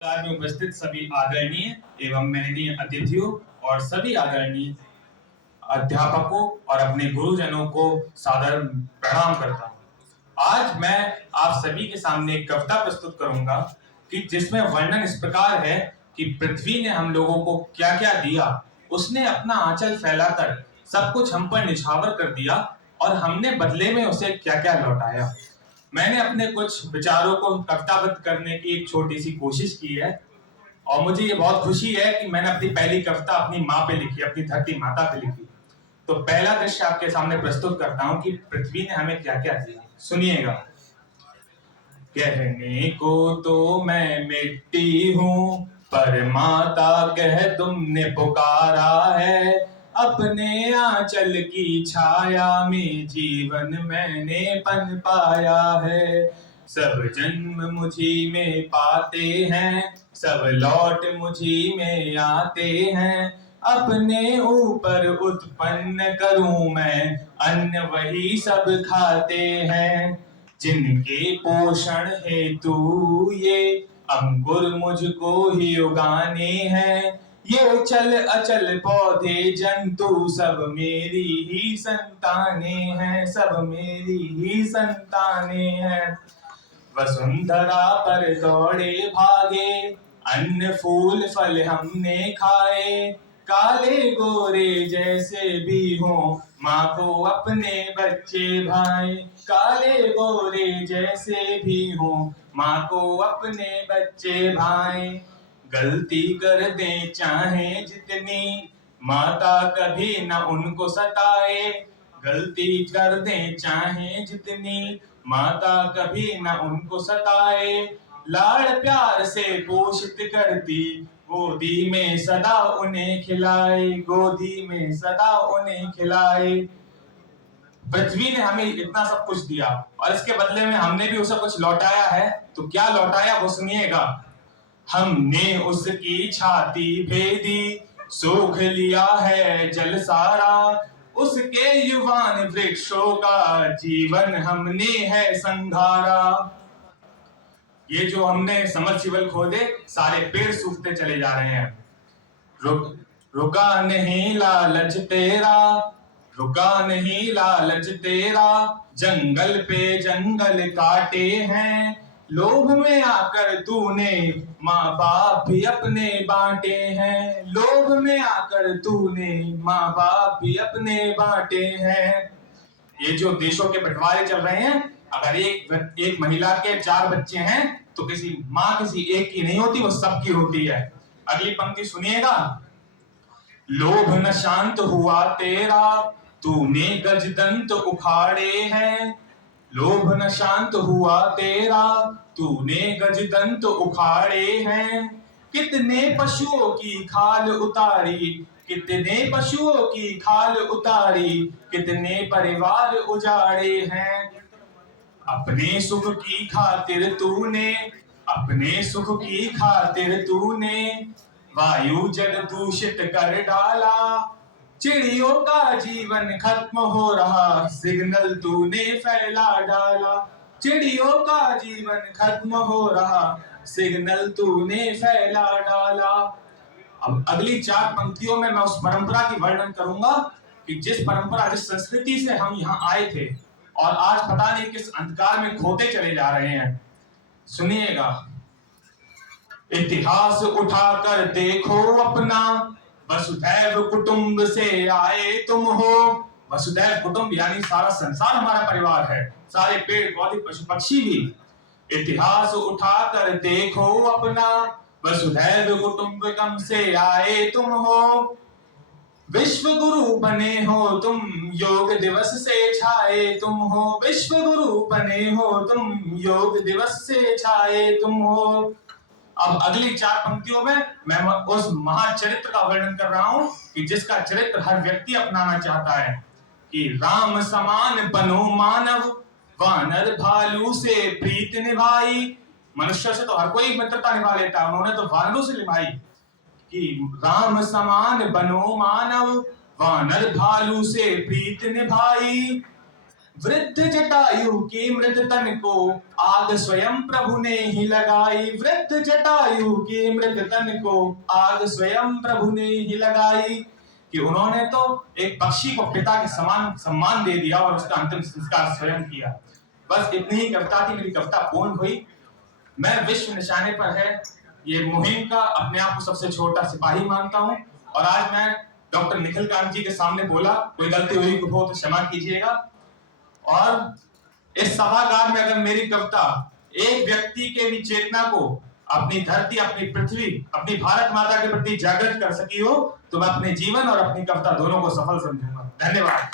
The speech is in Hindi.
में उपस्थित सभी आदरणीय एवं महनीय अतिथियों और सभी आदरणीय अध्यापकों और अपने गुरुजनों को सादर प्रणाम करता हूँ। आज मैं आप सभी के सामने एक कविता प्रस्तुत करूंगा कि जिसमें वर्णन इस प्रकार है कि पृथ्वी ने हम लोगों को क्या क्या दिया, उसने अपना आंचल फैलाकर सब कुछ हम पर निछावर कर दिया और हमने बदले में उसे क्या क्या लौटाया। मैंने अपने कुछ विचारों को कविताबद्ध करने की एक छोटी सी कोशिश की है और मुझे ये बहुत खुशी है कि मैंने अपनी पहली कविता अपनी माँ पे लिखी, अपनी धरती माता पे लिखी। तो पहला दृश्य आपके सामने प्रस्तुत करता हूँ कि पृथ्वी ने हमें क्या क्या दिया। सुनिएगा। कहने को तो मैं मिट्टी हूँ, पर माता कह तुमने पुकारा है। अपने आंचल की छाया में जीवन मैंने पन पाया है। सब जन्म मुझी में पाते हैं, सब लौट मुझी में आते हैं। अपने ऊपर उत्पन्न करूं मैं, अन्न वही सब खाते हैं। जिनके पोषण हेतु ये अंकुर मुझको ही उगाने हैं। ये चल अचल पौधे जंतु सब मेरी ही संताने हैं, सब मेरी ही संताने हैं। वसुंधरा पर दौड़े भागे, अन्न फूल फल हमने खाए। काले गोरे जैसे भी हो, माँ को अपने बच्चे भाए। काले गोरे जैसे भी हो, माँ को अपने बच्चे भाए। गलती कर दे चाहे जितनी, माता कभी न उनको सताए। गलती कर दे चाहे जितनी, माता कभी न उनको सताए। लाड़ प्यार से पोषित करती, गोदी में सदा उन्हें खिलाए, गोदी में सदा उन्हें खिलाए। पृथ्वी ने हमें इतना सब कुछ दिया और इसके बदले में हमने भी उसे कुछ लौटाया है। तो क्या लौटाया वो सुनिएगा। हमने उसकी छाती भेदी, सूख लिया है जल सारा। उसके युवान वृक्षों का जीवन हमने है संघारा। ये जो हमने समरसीबल खोदे, सारे पेड़ सूखते चले जा रहे हैं। रुका नहीं लालच तेरा, रुका नहीं लालच तेरा। जंगल पे जंगल काटे हैं, लोभ में आकर तूने माँ बाप भी अपने बांटे हैं। लोभ में आकर तूने माँ बाप भी अपने बांटे हैं। ये जो देशों के बंटवारे चल रहे हैं, अगर एक महिला के 4 बच्चे हैं तो किसी माँ किसी एक की नहीं होती, वो सबकी होती है। अगली पंक्ति सुनिएगा। लोभ न शांत हुआ तेरा, तूने गजदंत उखाड़े हैं। लोभ न शांत हुआ तेरा, तूने गजदंत उखाड़े हैं। कितने पशुओं की खाल उतारी, कितने पशुओं की खाल उतारी। कितने परिवार उजाड़े हैं। अपने सुख की खातिर तूने, अपने सुख की खातिर तूने वायु जल दूषित कर डाला। चिड़ियों का जीवन खत्म हो रहा, सिग्नल तूने फैला डाला। चिड़ियों का जीवन खत्म हो रहा, सिग्नल तूने फैला डाला। अब अगली 4 पंक्तियों में मैं उस परंपरा की वर्णन करूंगा कि जिस परंपरा, जिस संस्कृति से हम यहाँ आए थे और आज पता नहीं किस अंधकार में खोते चले जा रहे हैं। सुनिएगा। इतिहास उठाकर देखो अपना, वसुधैव कुटुंब से आए तुम हो। वसुधैव कुटुंब यानी सारा संसार हमारा परिवार है, सारे पेड़ पौधे पशु पक्षी भी। इतिहास उठाकर देखो अपना, वसुधैव कुटुंबकम से आए तुम हो। विश्व गुरु बने हो तुम, योग दिवस से छाए तुम हो। विश्व गुरु बने हो तुम, योग दिवस से छाए तुम हो। अब अगली 4 पंक्तियों में मैं उस महाचरित्र का वर्णन कर रहा हूं कि जिसका चरित्र हर व्यक्ति अपनाना चाहता है कि राम समान बनो मानव, वानर भालू से प्रीत निभाई। मनुष्य से तो हर कोई मित्रता निभा लेता है, उन्होंने तो वानरों से निभाई कि राम समान बनो मानव, वानर भालू से प्रीत निभाई। वृद्ध जटायु की मृत तन को आग स्वयं प्रभु ने ही लगाई। वृद्ध जटायु की मृत तन को आग स्वयं प्रभु ने ही लगाई। कि उन्होंने तो एक पक्षी को पिता के समान सम्मान दे दिया और उसका अंतिम संस्कार स्वयं किया। बस इतनी ही कविता थी, मेरी कविता पूर्ण हुई। मैं विश्व निशाने पर है ये मुहिम का अपने आप को सबसे छोटा सिपाही मानता हूं। और आज मैं डॉक्टर निखिल कांत जी के सामने बोला, कोई गलती हुई हो तो क्षमा कीजिएगा। और इस सभागार में अगर मेरी कविता एक व्यक्ति के भी चेतना को अपनी धरती, अपनी पृथ्वी, अपनी भारत माता के प्रति जागृत कर सकी हो तो मैं अपने जीवन और अपनी कविता दोनों को सफल समझूंगा। धन्यवाद।